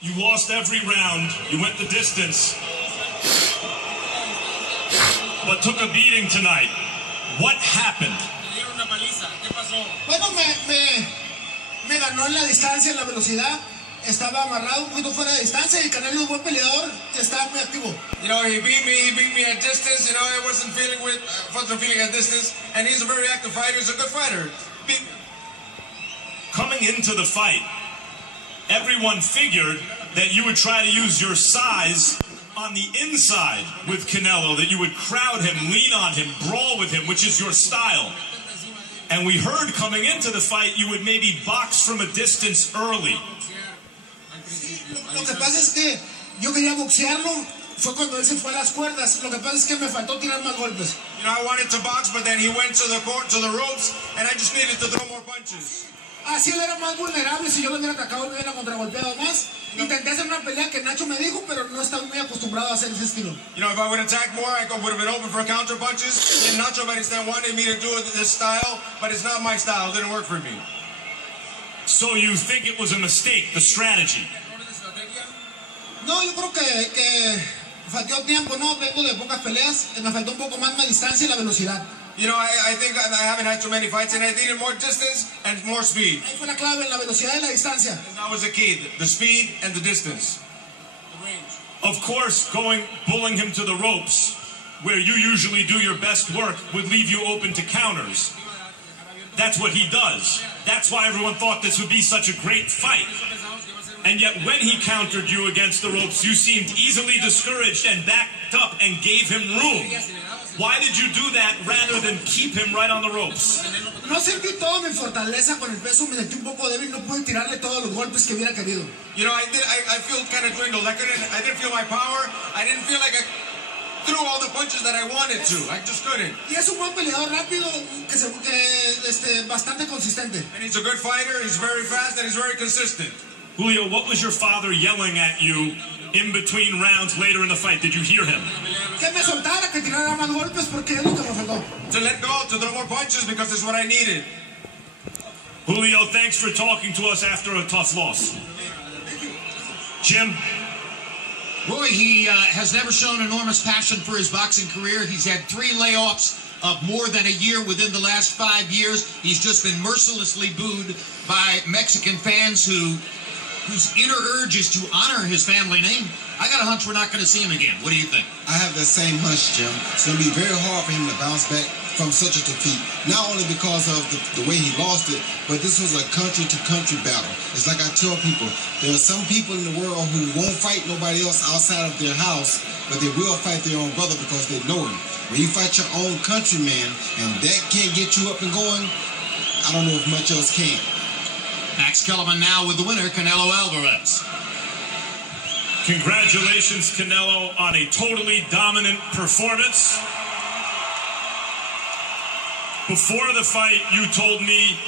You lost every round. You went the distance, but took a beating tonight. What happened? Bueno, me ganó en la distancia, en la velocidad. Estaba amarrado un poquito fuera de distancia y Canelo es un buen peleador, está muy activo. You know, he beat me at distance. You know, I wasn't feeling at distance, and he's a very active fighter. He's a good fighter. Coming into the fight, everyone figured that you would try to use your size on the inside with Canelo, that you would crowd him, lean on him, brawl with him, which is your style. And we heard coming into the fight you would maybe box from a distance early. Lo que pasa es que yo quería boxearlo, fue cuando él se fue a las cuerdas. Lo que pasa es que me faltó tirar más golpes. You know, I wanted to box, but then he went to the ropes, and I just needed to throw more punches. Así él era más vulnerable, si yo lo hubiera atacado, me hubiera contragolpeado más. Intenté hacer una pelea que Nacho me dijo, pero no estaba muy acostumbrado a hacer ese estilo. You know, if I would attack more, I would have been open for counter punches. And Nacho Medistan wanted me to do this style, but it's not my style. It didn't work for me. So you think it was a mistake, the strategy? No, yo creo que faltó tiempo, no, vengo de pocas peleas, me faltó un poco más la distancia y la velocidad. You know, I think I haven't had too many fights, and I needed more distance and more speed. Ahí fue la clave, en la velocidad y la distancia. And that was the key, the speed and the distance. Of course, pulling him to the ropes, where you usually do your best work, would leave you open to counters. That's what he does. That's why everyone thought this would be such a great fight. And yet when he countered you against the ropes, you seemed easily discouraged and backed up and gave him room. Why did you do that rather than keep him right on the ropes? No sentí toda mi fortaleza con el peso, me sentí un poco débil, no pude tirarle todos los golpes que hubiera querido. You know, I feel kind of dwindled. I didn't feel my power. I didn't feel like I threw all the punches that I wanted to. I just couldn't. Y es un buen peleador rápido, bastante consistente. And he's a good fighter. He's very fast and he's very consistent. Julio, what was your father yelling at you in between rounds later in the fight? Did you hear him? Que me soltara, que tirara más golpes porque es lo que me faltó. To let go, to throw more punches because it's what I needed. Julio, thanks for talking to us after a tough loss. Jim? Roy, he has never shown enormous passion for his boxing career. He's had 3 layoffs of more than a year within the last 5 years. He's just been mercilessly booed by Mexican fans whose inner urge is to honor his family name. I got a hunch we're not going to see him again. What do you think? I have that same hunch, Jim. It's going to be very hard for him to bounce back from such a defeat. Not only because of the way he lost it, but this was a country-to-country battle. It's like I tell people, there are some people in the world who won't fight nobody else outside of their house, but they will fight their own brother because they know him. When you fight your own countryman, and that can't get you up and going, I don't know if much else can. Max Kellerman now with the winner, Canelo Alvarez. Congratulations, Canelo, on a totally dominant performance. Before the fight, you told me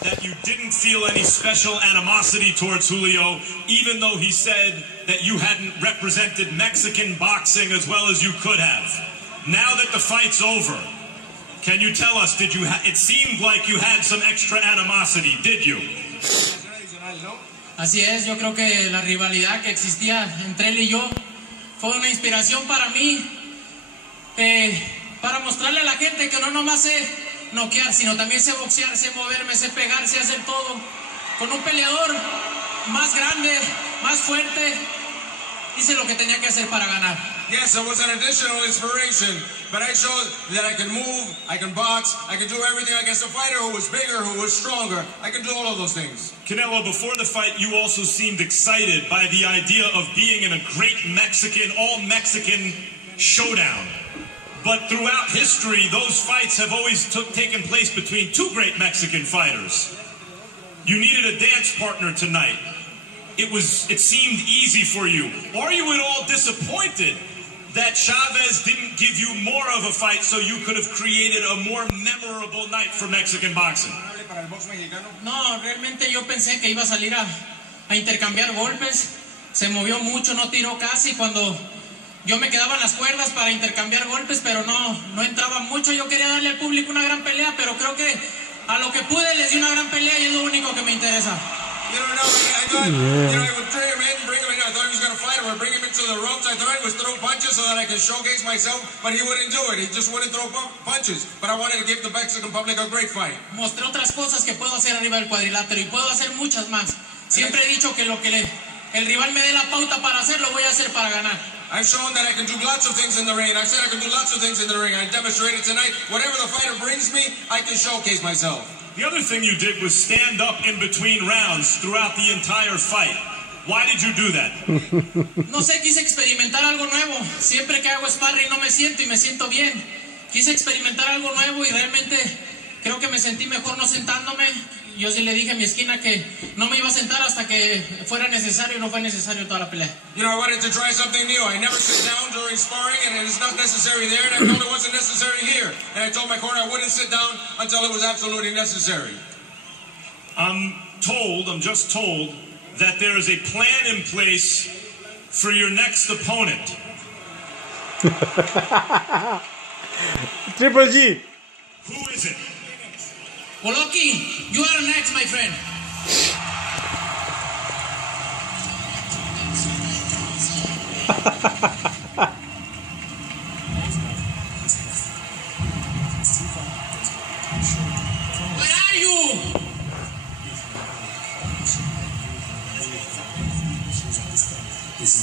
that you didn't feel any special animosity towards Julio, even though he said that you hadn't represented Mexican boxing as well as you could have. Now that the fight's over, can you tell us, it seemed like you had some extra animosity, did you? Así es, yo creo que la rivalidad que existía entre él y yo fue una inspiración para mí, para mostrarle a la gente que no nomás sé noquear, sino también sé boxear, sé moverme, sé pegar, sé hacer todo. Con un peleador más grande, más fuerte, hice lo que tenía que hacer para ganar. Yes, it was an additional inspiration, but I showed that I can move, I can box, I can do everything against a fighter who was bigger, who was stronger. I can do all of those things. Canelo, before the fight, you also seemed excited by the idea of being in a great Mexican, all-Mexican showdown. But throughout history, those fights have always taken place between 2 great Mexican fighters. You needed a dance partner tonight. It seemed easy for you. Are you at all disappointed that Chavez didn't give you more of a fight so you could have created a more memorable night for Mexican boxing? No, realmente yo pensé que iba a salir a intercambiar golpes. Se movió mucho, no tiró casi. Cuando yo me quedaba en las cuerdas para intercambiar golpes, pero no entraba mucho. Yo quería darle al público una gran pelea, pero creo que a lo que pude les di una gran pelea y es lo único que me interesa. I would bring him in, bring would bring him into the ropes. I thought he was throw punches so that I could showcase myself, but he wouldn't do it. He just wouldn't throw punches. But I wanted to give the Mexican public a great fight. Mostré otras cosas que puedo hacer arriba del cuadrilátero y puedo hacer muchas más. Siempre he dicho que el rival me dé la pauta para hacer, lo voy a hacer para ganar. I've shown that I can do lots of things in the ring. I said I can do lots of things in the ring. I demonstrated tonight. Whatever the fighter brings me, I can showcase myself. The other thing you did was stand up in between rounds throughout the entire fight. Why did you do that? No sé, quise experimentar algo nuevo. Siempre que hago sparring no me siento y me siento bien. Quise experimentar algo nuevo y realmente creo que me sentí mejor no sentándome. Yo sí le dije a mi esquina que no me iba a sentar hasta que fuera necesario y no fue necesario toda la pelea. You know, I wanted to try something new. I never sit down during sparring, and it is not necessary there, and I felt it wasn't necessary here. And I told my corner I wouldn't sit down until it was absolutely necessary. I'm just told, that there is a plan in place for your next opponent. Triple G. Who is it? Golovkin, you are next, my friend. Where are you? It's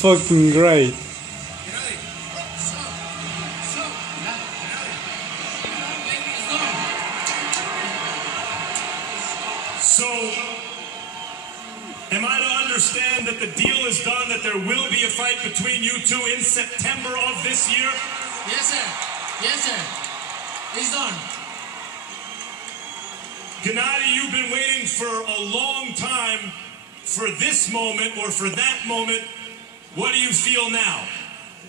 fucking great. So, am I to understand that the deal is done, that there will be a fight between you two in September of this year? Yes, sir. Yes, sir. It's done. Gennady, you've been waiting for a long time for this moment or for that moment. What do you feel now?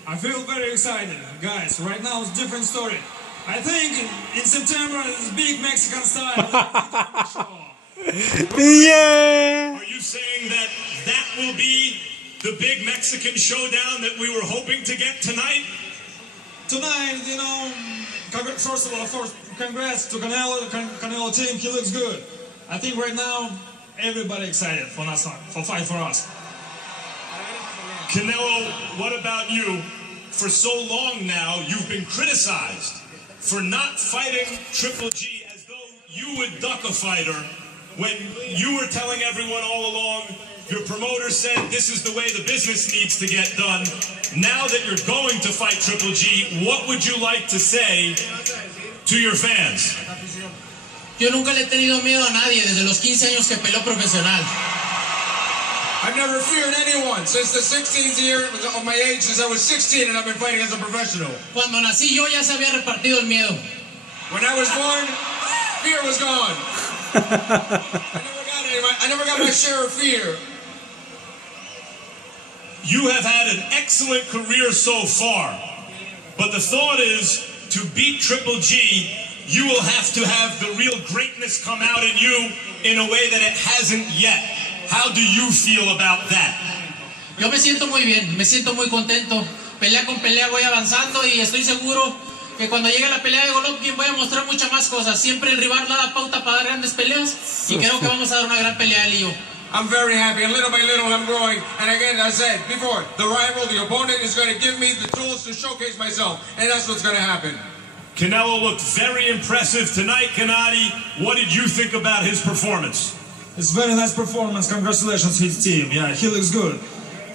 I feel very excited, guys. Right now it's a different story. I think in September it's big Mexican style. Yeah. Are you saying that that will be the big Mexican showdown that we were hoping to get tonight? Tonight, you know, first of all, congrats to Canelo team. He looks good. I think right now everybody excited for us, for fight for us. Canelo, what about you? For so long now, you've been criticized for not fighting Triple G as though you would duck a fighter when you were telling everyone all along, your promoter said this is the way the business needs to get done. Now that you're going to fight Triple G, what would you like to say to your fans? Yo nunca le he tenido miedo a nadie desde los 15 años que peleó profesional. I've never feared anyone since the 16th year of my age, since I was 16 and I've been fighting as a professional. Cuando nací yo ya se había repartido el miedo. When I was born, fear was gone. I never got my share of fear. You have had an excellent career so far, but the thought is to beat Triple G, you will have to have the real greatness come out in you in a way that it hasn't yet. How do you feel about that? Yo me siento muy bien, me siento muy contento. Pelea con pelea voy avanzando y estoy seguro que cuando llegue la pelea de Golovkin voy a mostrar muchas más cosas. Siempre el rival da la pauta para dar grandes peleas y creo que vamos a dar una gran pelea él y yo. I'm very happy, and little by little I'm growing. And again, as I said before, the rival, the opponent is going to give me the tools to showcase myself, and that's what's going to happen. Canelo looked very impressive tonight, Gennady. What did you think about his performance? It's very nice performance. Congratulations to his team. Yeah, he looks good.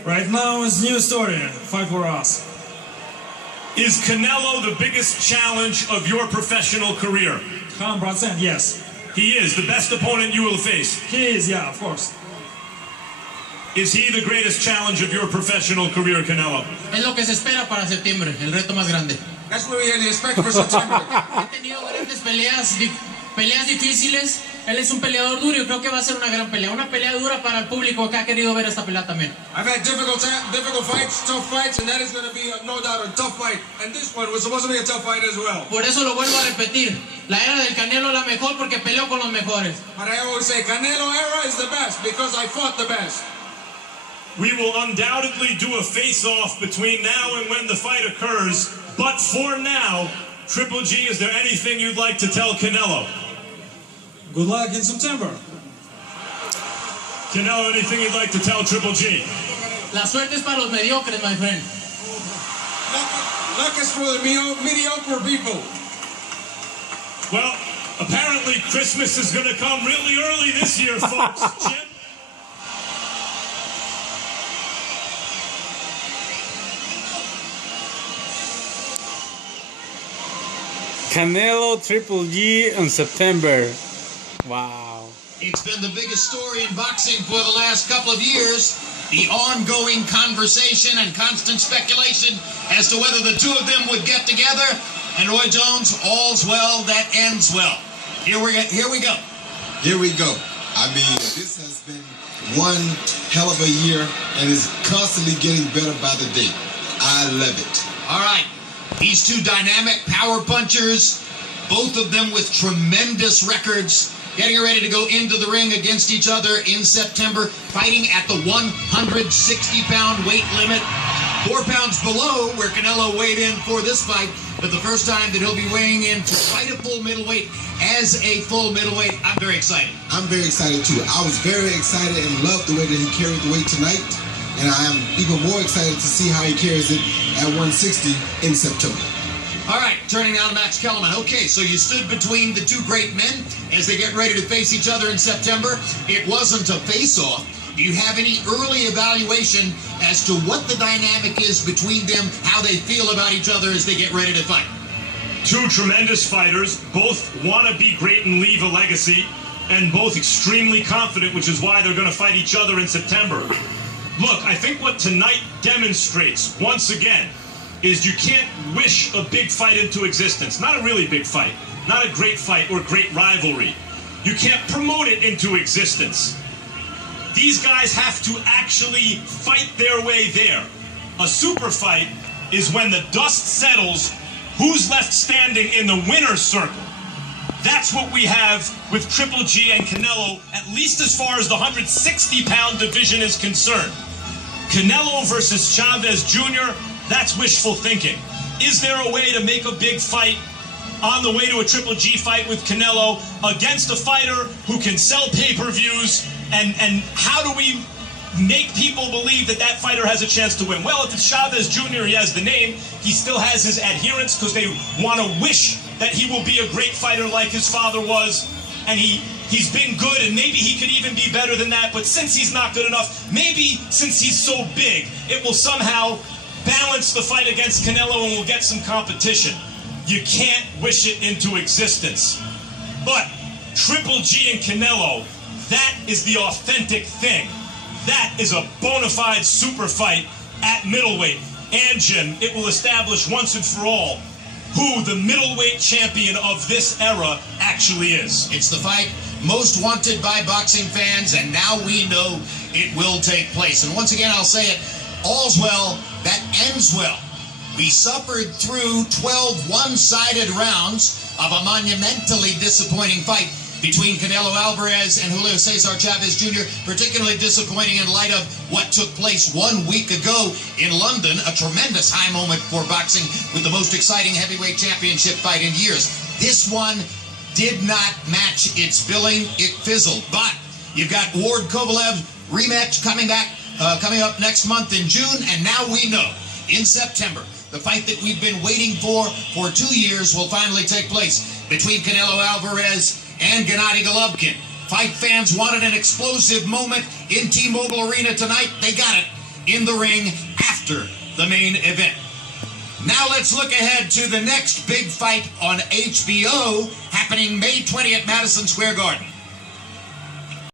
Right now it's new story. Fight for us. Is Canelo the biggest challenge of your professional career? 100%, yes. He is the best opponent you will face. He is, yeah, of course. Is he the greatest challenge of your professional career, Canelo? Es lo que se espera para septiembre, el reto más grande. That's what we expect for September. Ha tenido grandes peleas difíciles. Él es un peleador duro y creo que va a ser una gran pelea. Una pelea dura para el público que ha querido ver esta pelea también. I've had difficult fights, tough fights, and that is going to be, no doubt, a tough fight. And this one was supposed to be a tough fight as well. Por eso lo vuelvo a repetir. La era del Canelo es la mejor porque peleó con los mejores. But I always say, Canelo era is the best because I fought the best. We will undoubtedly do a face-off between now and when the fight occurs. But for now, Triple G, is there anything you'd like to tell Canelo? Good luck in September. Canelo, anything you'd like to tell Triple G? La suerte es para los mediocres, my friend. Luck is for the mediocre people. Well, apparently Christmas is going to come really early this year, folks. Jim? Canelo Triple G in September. Wow. It's been the biggest story in boxing for the last couple of years. The ongoing conversation and constant speculation as to whether the two of them would get together. And Roy Jones, all's well that ends well. Here we go. Here we go. I mean, this has been one hell of a year and is constantly getting better by the day. I love it. All right. These two dynamic power punchers, both of them with tremendous records, getting ready to go into the ring against each other in September, fighting at the 160-pound weight limit, 4 pounds below where Canelo weighed in for this fight, but the first time that he'll be weighing in to fight a full middleweight as a full middleweight. I'm very excited. I'm very excited too. I was very excited and loved the way that he carried the weight tonight. And I am even more excited to see how he carries it at 160 in September. All right, turning now to Max Kellerman. Okay, so you stood between the two great men as they get ready to face each other in September. It wasn't a face-off. Do you have any early evaluation as to what the dynamic is between them, how they feel about each other as they get ready to fight? Two tremendous fighters, both want to be great and leave a legacy, and both extremely confident, which is why they're going to fight each other in September. Look, I think what tonight demonstrates, once again, is you can't wish a big fight into existence. Not a really big fight, not a great fight or great rivalry. You can't promote it into existence. These guys have to actually fight their way there. A super fight is when the dust settles, who's left standing in the winner's circle. That's what we have with Triple G and Canelo, at least as far as the 160-pound division is concerned. Canelo versus Chavez Jr., that's wishful thinking. Is there a way to make a big fight on the way to a Triple G fight with Canelo against a fighter who can sell pay-per-views? And how do we make people believe that that fighter has a chance to win? Well, if it's Chavez Jr., he has the name. He still has his adherents because they want to wish that he will be a great fighter like his father was. And he's been good, and maybe he could even be better than that. But since he's not good enough, maybe since he's so big, it will somehow balance the fight against Canelo and we'll get some competition. You can't wish it into existence. But Triple G and Canelo, that is the authentic thing. That is a bona fide super fight at middleweight. And Jim, it will establish once and for all who the middleweight champion of this era actually is. It's the fight most wanted by boxing fans, and now we know it will take place. And once again, I'll say it, all's well that ends well. We suffered through 12 one-sided rounds of a monumentally disappointing fight between Canelo Alvarez and Julio Cesar Chavez Jr., particularly disappointing in light of what took place 1 week ago in London, a tremendous high moment for boxing with the most exciting heavyweight championship fight in years. This one did not match its billing. It fizzled, but You've got Ward Kovalev rematch coming up next month in June, and now we know in September the fight that we've been waiting for 2 years will finally take place between Canelo Alvarez and Gennady Golovkin. Fight fans wanted an explosive moment in T-Mobile Arena tonight. They got it in the ring after the main event. Now let's look ahead to the next big fight on HBO happening May 20th at Madison Square Garden.